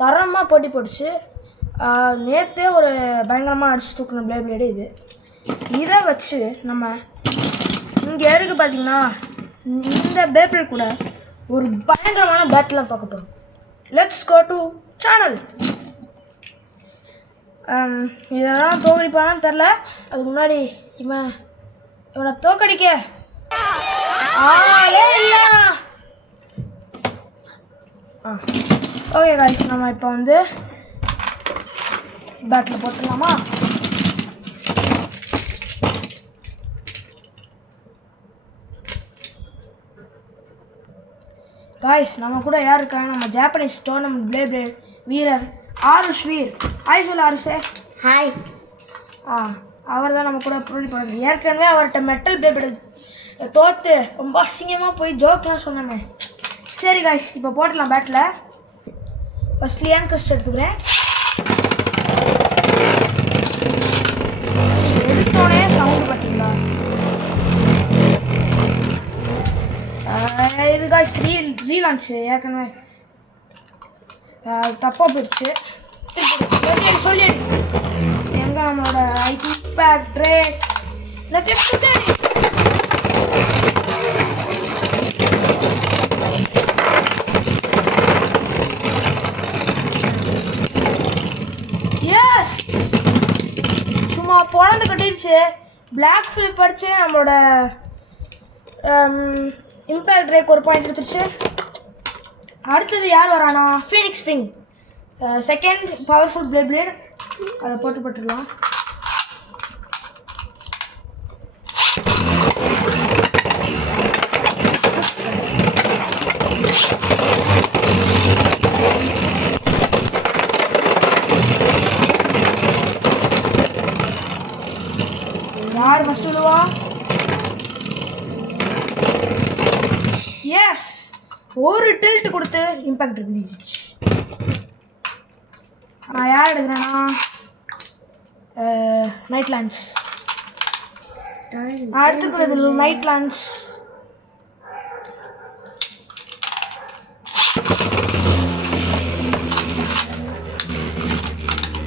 தரமாக போட்டி போட்டுச்சு. நேற்றே ஒரு பயங்கரமாக அடிச்சு தூக்கின பிளேடு இது. இதை வச்சு நம்ம இங்கே இருக்கு பார்த்தீங்கன்னா, இந்த பிளேடு கூட ஒரு பயங்கரமான பேட்டில் பார்க்க போகிறோம். Let's go to channel. இதெல்லாம் தோக்கடிப்பானான்னு தெரில. அதுக்கு முன்னாடி இவனை தோக்கடிக்க ஆளே இல்லை. ஓகே காய்ஸ், நம்ம இப்போ வந்து பேட்டில் போட்டுடலாமா? காய்ஸ், நம்ம கூட யார் இருக்காங்க? நம்ம ஜாப்பனீஸ் டோர்னமெண்ட் பிளேடு வீரர் ஆருஷ் வீர். ஹாய் சொல்லு ஆருஷே. ஹாய். அவர் தான் நம்ம கூட ப்ரொடி பண்ணுறது. ஏற்கனவே அவர்கிட்ட மெட்டல் பிளேடு தோற்று ரொம்ப அசிங்கமாக போய் ஜோக்கெலாம் சொன்னோமே. சரி காய்ஸ், இப்போ போட்டுடலாம் பேட்டில். ஃபர்ஸ்ட் லியான் கிறிஸ்ட் எடுத்துக்கிறேன். எடுத்தோடனே சவுண்டு பார்த்தீங்களா? இது காய்ஸ் ரீலான்ச்சு. ஏற்கனவே தப்பாக போயிடுச்சு. சொல்லி எங்கே நம்மளோட இம்பேக்ட் ரேட் சும்மா பொழந்து கட்டிடுச்சு. பிளாக் ஃபிலிப் அடிச்சு நம்மளோட இம்பேக்ட் ரேக் ஒரு பாயிண்ட் எடுத்துருச்சு. அடுத்தது யார் வரானா? ஃபீனிக்ஸ் ஃபிங், செகண்ட் பவர்ஃபுல் பிளேட். அதை போட்டுடலாம். யார் ஃபர்ஸ்ட் விழுவா? எஸ், ஒரு டில்ட் கொடுத்து இம்பேக்ட் இருக்கு. நான் யார் எடுக்கிறேன்னா நைட் லான்ச். அடுத்துக்கிறது நைட் லான்ச்.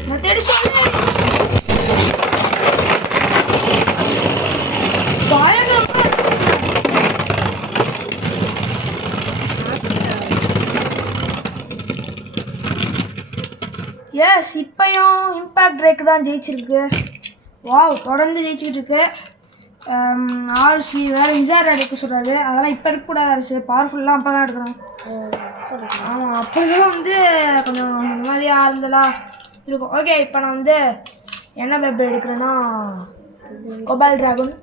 நான் தேடி சொன்னேன். எஸ், இப்போயும் இம்பேக்ட் ரேக்கு தான் ஜெயிச்சிருக்கு. வாவ், தொடர்ந்து ஜெயிச்சுக்கிட்டு இருக்கு. ஆர்சி வேறு விசார் எடுக்க சொல்கிறாரு. அதெல்லாம் இப்போ எடுக்கக்கூடாது ஆர்சி, பவர்ஃபுல்லாக அப்போ தான் எடுக்கிறோம். ஆமாம், அப்போ தான் வந்து கொஞ்சம் இந்த மாதிரி ஆறுதலா இருக்கும். ஓகே, இப்போ நான் வந்து என்ன பேப்பர் எடுக்கிறேன்னா கோபால் டிராகன்.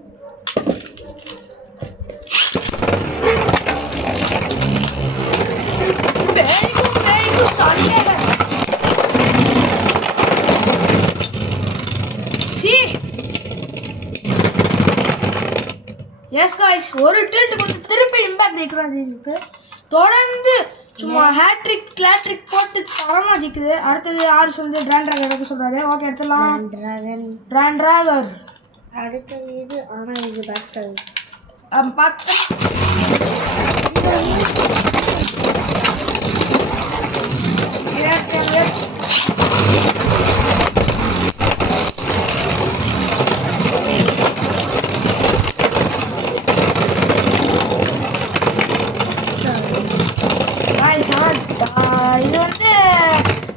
எஸ் காய்ஸ், ஒரு டில்ட் கொடுத்து திருப்பி இம்பேக்ட் ஜெயிக்கிறாங்க. தொடர்ந்து சும்மா ஹேட்ரிக் கிளாட்ரிக் போட்டு தரமாக ஜெயிக்குது. அடுத்தது ஆறு சொல்லி டிரான்ட்ராகர் எடுக்க சொல்கிறாரு. ஓகே, எடுத்துடலாம். டிரான்ட்ராகர் அடுத்தது இது. ஆனால் இது பாஸ்கல் பார்த்து இது வந்து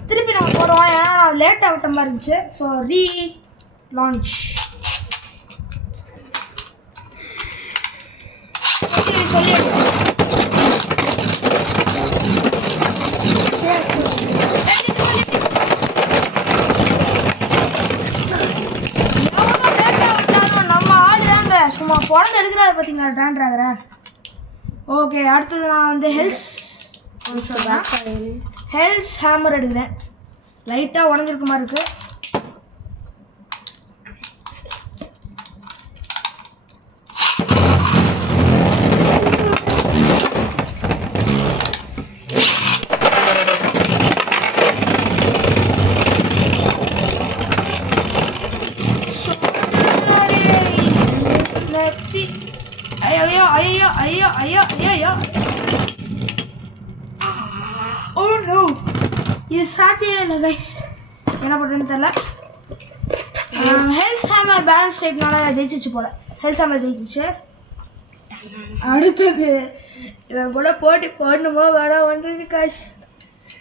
திருப்பி நம்ம போடுவோம். ஏன்னா லேட் ஆகிட்ட மாதிரி இருந்துச்சு. ஸோ லான்ச் சொல்லி நம்ம ஆடு தாங்க சும்மா பிறந்து எடுக்கிறாரு பார்த்தீங்களா டிரான்ட்ராகரை. ஓகே, அடுத்தது நான் வந்து ஹெல்ஸ் ஹேமர் எடுக்கிறேன். லைட்டாக உடஞ்சிருக்க மாதிரி இருக்குது. ஐயோ. Oh no, இது இது சாத்தியமே இல்லை கைஸ், என்ன பண்ணுறதுன்னு தெரில. ஹெல்ஸ் ஹேமர் பேலன்ஸ் ஸ்டேட்னால ஜெயிச்சிச்சு போல. ஹெல்ஸ் ஹேமர் ஜெயிச்சிச்சு. அடுத்தது இவன் கூட போட்டி போடணுமோ வேணாம் பண்ணுறது கைஸ்.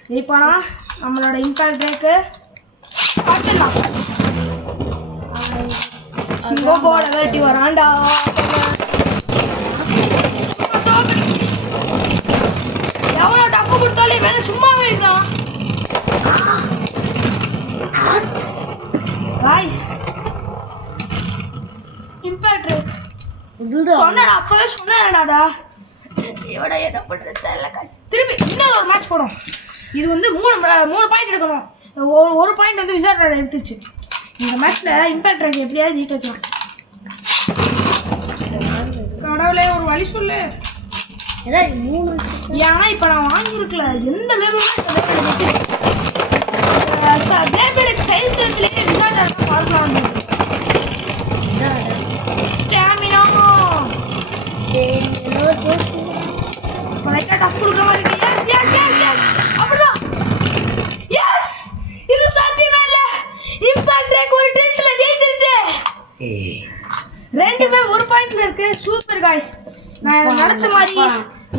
ஜெயிப்பானா நம்மளோட இம்பாக்ட் பிரேக்கு பார்த்துடலாம். சிங்கம் போட வேட்டி வராண்டா. எவ்வளோ டப்பு கொடுத்தாலும் வேணும் சும்மாவே இருக்கான் காய்ஸ். இம்பாக்ட் சொன்னடா, அப்பவே சொன்னேன்டாடா. இவட என்ன பண்ணுறது தெரியல காய்ஸ். திருப்பி இன்னொரு ஒரு மேட்ச் போடும். இது வந்து மூணு பாயிண்ட் எடுக்கணும். ஒரு பாயிண்ட் வந்து விசாரணை எடுத்துச்சு. இந்த மேட்ச்சில் இம்பாக்ட் ரேக் எப்படியாவது ஜெயிக்க வைக்கலாம். கடவுளே ஒரு வழி சொல்லு. ஏன்னா இப்போ நான் வாங்கியிருக்கல எந்த லேபிளுக்கு சரித்திரத்திலேயே விசாரணை பார்க்கலாம். ஸ்டாமினா லைட்டாக டஃப் கொடுக்குற மாதிரி இருக்கு. எஸ் எஸ் எஸ் எஸ் அப்படிதான். எஸ் இது சாத்தியமே இல்லை. இம்பாக்ட் ரேக் ஒரு டில்ட்ல ஜெயிச்சிருச்சு. ரெண்டுமே ஒரு பாயிண்ட்ல இருக்கு. Super guys. நான் நினைச்ச மாதிரி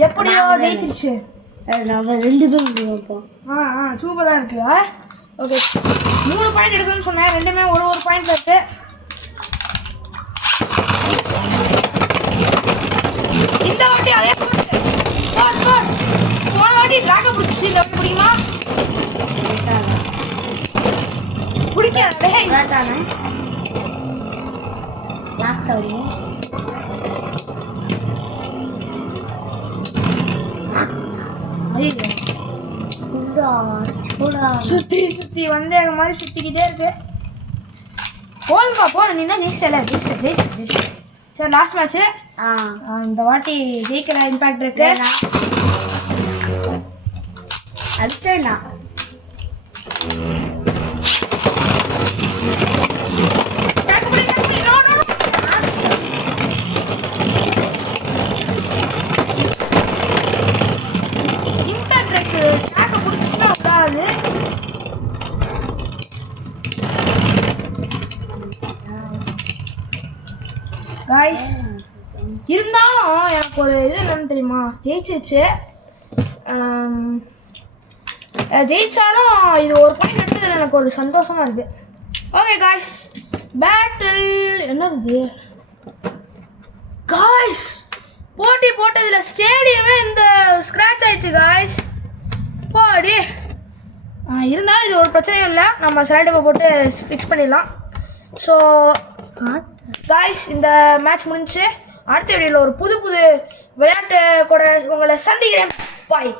எப்படியோ ஜெயிச்சிருச்சு. நம்ம 2 பேரும் வைப்போம். சூப்பராக இருக்கு. ஓகே 3 பாயிண்ட் எடுக்கணும்னு சொன்னேன். ரெண்டுமே ஒரு பாயிண்ட்ல இருக்கு. இந்த வாட்டி அதே போன வாட்டி டிராக பிடிச்சிச்சு. இந்த வாட்டி பிடிக்குமா? பிடிக்காது. சுத்தி சுத்தி வந்து எங்க மாதிரி சுத்திக்கிட்டே இருக்கு. போதும்பா போதும். நீ தான் ஜெயிச்சிட்ட. சரி லாஸ்ட் மேட்ச். இந்த வாட்டி ஜெயிக்கிற இம்பாக்ட் இருக்கு. அடுத்து நான் காய்ஸ் இருந்தாலும் எனக்கு ஒரு இது என்னன்னு தெரியுமா, ஜெயிச்சிச்சு. ஜெயிச்சாலும் இது ஒரு பாயிண்ட் எடுத்தது எனக்கு ஒரு சந்தோஷமா இருக்கு. ஓகே காய்ஸ் பேட்டில் என்னது இது காய்ஸ். போட்டி போட்டதில் ஸ்டேடியமே இந்த ஸ்க்ராட்ச் ஆயிடுச்சு காய்ஸ். போடி இருந்தாலும் இது ஒரு பிரச்சனையும் இல்லை. நம்ம செலக்டிவை போட்டு ஃபிக்ஸ் பண்ணிடலாம். ஸோ காய்ஸ் இந்த மேட்ச் முடிஞ்சு அடுத்த வீடியோவில் ஒரு புது விளையாட்டு கூட உங்களை சந்திக்கிறேன். பாய்.